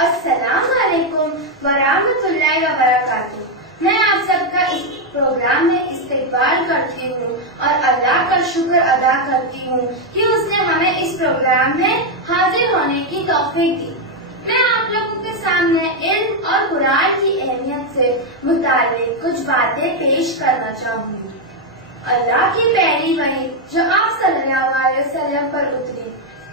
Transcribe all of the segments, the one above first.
السلام علیکم ورحمۃ اللہ وبرکاتہ۔ میں آپ سب کا اس پروگرام میں استقبال کرتی ہوں اور اللہ کا شکر ادا کرتی ہوں کہ اس نے ہمیں اس پروگرام میں حاضر ہونے کی توفیق دی۔ میں آپ لوگوں کے سامنے علم اور قرآن کی اہمیت سے متعلق کچھ باتیں پیش کرنا چاہوں گی۔ اللہ کی پہلی وحی جو آپ صلی اللہ علیہ وسلم پر اتری،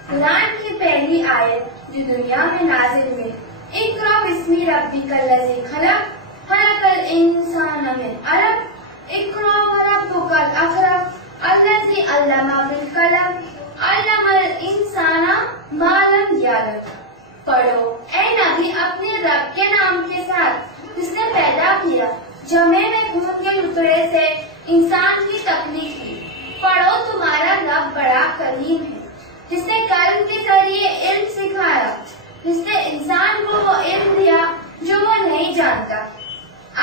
قرآن کی پہلی آیت جو دنیا میں نازل ہوئی، اقرأ بسم ربک الذی خلق خلق الانسان من علق اقرأ وربک الاکرم الذی علم بالقلم علم الانسان ما لم یعلم۔ پڑھو اے نبی اپنے رب کے نام کے ساتھ جس نے پیدا کیا، جمع میں خون کے ٹکڑے سے انسان کی تخلیق کی۔ پڑھو تمہارا رب بڑا کریم ہے جس نے قلم کے ذریعے علم سکھایا، جس نے انسان کو وہ علم دیا جو وہ نہیں جانتا۔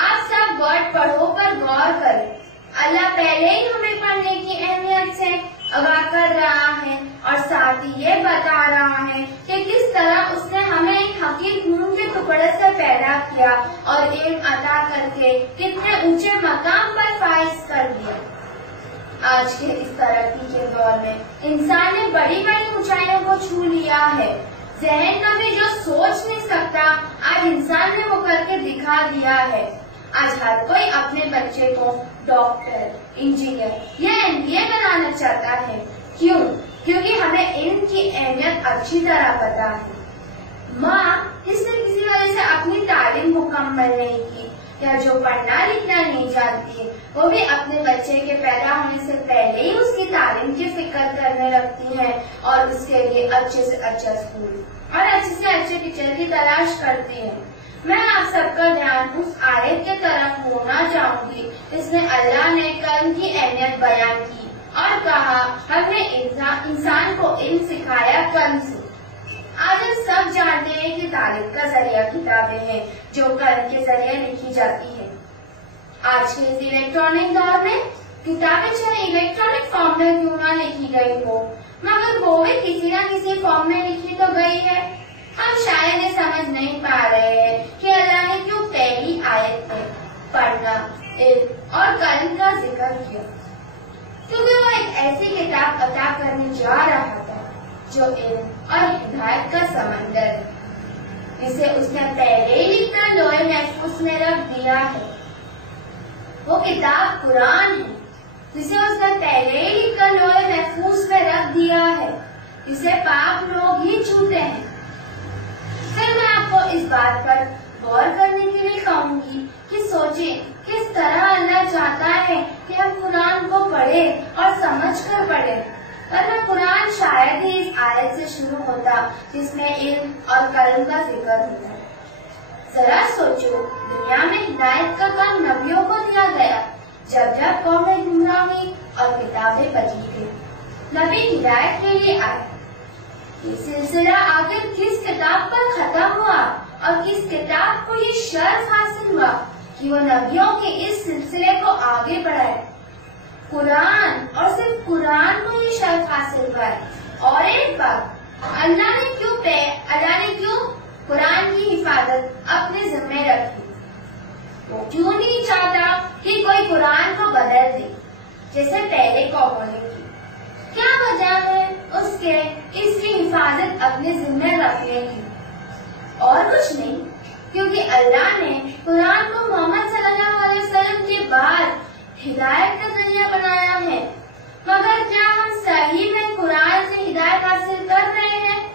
آپ سب ورڈ پڑھو پر غور کریں۔ اللہ پہلے ہی ہمیں پڑھنے کی اہمیت سے آگاہ کر رہا ہے اور ساتھ ہی یہ بتا رہا ہے کہ کس طرح اس نے ہمیں ایک حقیر خون کے ٹکڑے سے پیدا کیا اور علم عطا کر کے کتنے اونچے مقام پر فائز کر دیا۔ آج کے اس ترقی کے دور میں انسان نے بڑی بڑی اونچائیوں کو چھو لیا ہے۔ ذہن کا بھی جو سوچ نہیں سکتا آج انسان نے وہ کر کے دکھا دیا ہے۔ آج ہر کوئی اپنے بچے کو ڈاکٹر، انجینئر یا MBA بنانا چاہتا ہے۔ کیوں؟ کیونکہ ہمیں علم کی اہمیت اچھی طرح پتا ہے۔ ماں جس نے کسی وجہ سے اپنی تعلیم مکمل نہیں کی یا جو پڑھنا لکھنا نہیں جانتی، وہ بھی اپنے بچے کے پیدا ہونے سے پہلے ہی اس کی تعلیم کی فکر کرنے لگتی ہے اور اس کے لیے اچھے سے اچھا اسکول اور اچھے سے اچھے ٹیچر کی تلاش کرتی ہے۔ میں آپ سب کا دھیان اس آیت کے طرف ہونا چاہوں گی جس میں اللہ نے قلم کی اہمیت بیان کی اور کہا ہم نے انسان کو علم سکھایا قلم سے۔ آج ہم سب جانتے ہیں کہ تعلیم کا ذریعہ کتابیں ہیں جو قلم کے ذریعے لکھی جاتی ہے۔ آج کے اس الیکٹرانک دور میں کتابیں چاہے الیکٹرانک فارم میں کیوں نہ لکھی گئی ہو، مگر وہ بھی کسی نہ کسی فارم میں لکھی تو گئی ہے۔ ہم شاید یہ سمجھ نہیں پا رہے ہیں کہ اللہ نے کیوں پہلی آیت میں پڑھنا، علم اور قلم کا ذکر کیا، کیونکہ وہ ایک ایسی کتاب عطا کرنے جا رہا تھا جو علم اور ہدایت کا سمندر ہے، جسے اس نے پہلے ہی لکھنا لوح محفوظ میں رکھ دیا ہے۔ وہ کتاب قرآن ہے جسے اس نے پہلے ہی لکھ کر لوح محفوظ میں رکھ دیا ہے، جسے پاک لوگ ہی چھوتے ہیں۔ پھر میں آپ کو اس بات پر غور کرنے کے لیے کہوں گی کہ سوچیں کس طرح اللہ چاہتا ہے کہ ہم قرآن کو پڑھیں اور سمجھ کر پڑھیں، ورنہ قرآن شاید ہی اس آیت سے شروع ہوتا جس میں علم اور قلم کا ذکر ہوتا ہے۔ ذرا سوچو، دنیا میں ہدایت کا کام نبیوں کو دیا گیا، جب قومیں گمراہ ہوئی اور کتابیں بدلی گئی، نبی ہدایت کے لیے آئے۔ یہ سلسلہ آخر کس کتاب پر ختم ہوا اور کس کتاب کو یہ شرف حاصل ہوا کہ وہ نبیوں کے اس سلسلے کو آگے بڑھائے؟ قرآن، اور صرف قرآن کو یہ شرف حاصل ہوا ہے۔ اور ایک بات، اللہ نے کیوں قرآن کی حفاظت اپنے ذمہ رکھی؟ وہ کیوں نہیں چاہتا کہ کوئی قرآن کو بدل دے جیسے پہلے قوموں نے کی؟ کیا وجہ ہے اس کی حفاظت اپنے ذمہ رکھنے کی؟ اور کچھ نہیں، کیونکہ اللہ نے قرآن کو محمد صلی اللہ علیہ وسلم کے بعد ہدایت کا ذریعہ بنایا ہے۔ مگر کیا ہم صحیح میں قرآن سے ہدایت حاصل کر رہے ہیں؟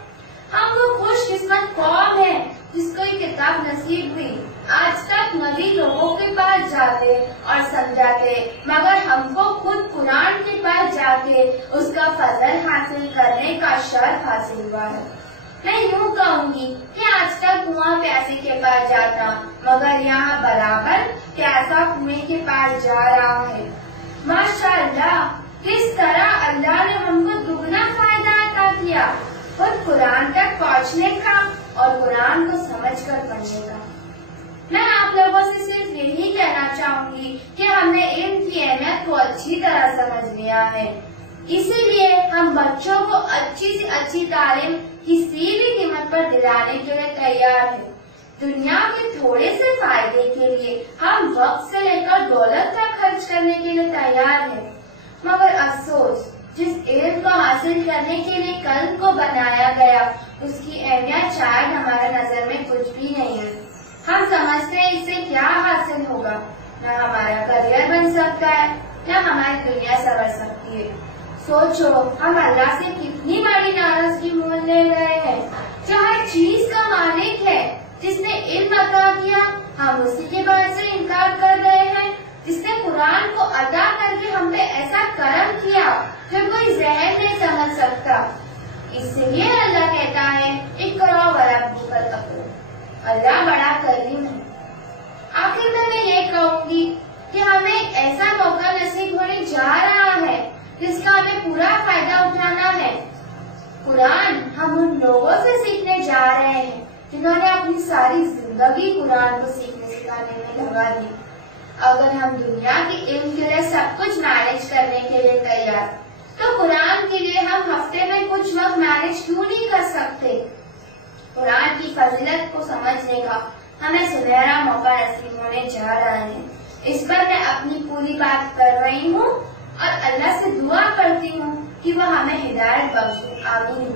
ہم وہ خوش قسمت قوم ہیں جس کو یہ کتاب نصیب ہوئی۔ آج تک نبی لوگوں کے پاس جاتے اور سمجھاتے، مگر ہم کو خود قرآن کے پاس جا کے اس کا فضل حاصل کرنے کا شرف حاصل ہوا ہے۔ میں یوں کہوں گی کہ آج تک کنواں پیاسے کے پاس جاتا، مگر یہاں برابر پیاسا کنویں کے پاس جا رہا ہے۔ ماشاءاللہ، کس طرح اللہ نے ہم کو دگنا فائدہ عطا کیا، خود قرآن تک پہنچنے کا اور قرآن کو سمجھ کر پڑھنے کا۔ میں آپ لوگوں سے صرف یہی کہنا چاہوں گی کہ ہم نے علم کی اہمیت کو اچھی طرح سمجھ لیا ہے، اسی لیے ہم بچوں کو اچھی سے اچھی تعلیم کسی بھی قیمت پر دلانے کے لیے تیار ہے۔ دنیا کے تھوڑے سے فائدے کے لیے ہم وقت سے لے کر دولت تک خرچ کرنے کے لیے تیار ہیں، مگر افسوس جس علم کو حاصل کرنے کے لیے قلب کو بنایا گیا اس کی اہمیت شاید ہمارے نظر میں کچھ بھی نہیں ہے۔ ہم سمجھتے ہیں اس سے کیا حاصل ہوگا، نہ ہمارا کریئر بن سکتا ہے نہ ہماری دنیا سنور سکتی ہے۔ سوچو ہم اللہ سے کتنی بڑی ناراضگی مول لے رہے ہیں، جو ہر چیز کا مالک ہے، جس نے علم عطا کیا ہم اسی کے بعد سے انکار کر رہے ہیں، جس نے قرآن کو عطا کر کے ہم پہ ایسا کرم کیا جو کوئی ذہن نہیں سمجھ سکتا۔ اس لیے اللہ کہتا ہے اقرأ وربک الاکرم، اللہ بڑا کریم ہے۔ آخر میں یہ کہوں گی کہ ہمیں ایک ایسا موقع نصیب ہونے جا رہا ہے جس کا ہمیں پورا فائدہ اٹھانا ہے۔ قرآن ہم ان لوگوں سے سیکھنے جا رہے ہیں جنہوں نے اپنی ساری زندگی قرآن کو سیکھنے سکھانے میں لگا دی۔ اگر ہم دنیا کے علم کے لیے سب کچھ مینج کرنے کے لیے تیار تو قرآن کے لیے ہم ہفتے میں کچھ وقت مینج کیوں نہیں کر سکتے؟ قرآن کی فضیلت کو سمجھنے کا ہمیں سنہرا موقع نصیب ہونے جا رہا ہے۔ اس پر میں اپنی پوری بات کر رہی ہوں اور اللہ سے دعا کرتی ہوں کہ وہ ہمیں ہدایت بخشے۔ آمین۔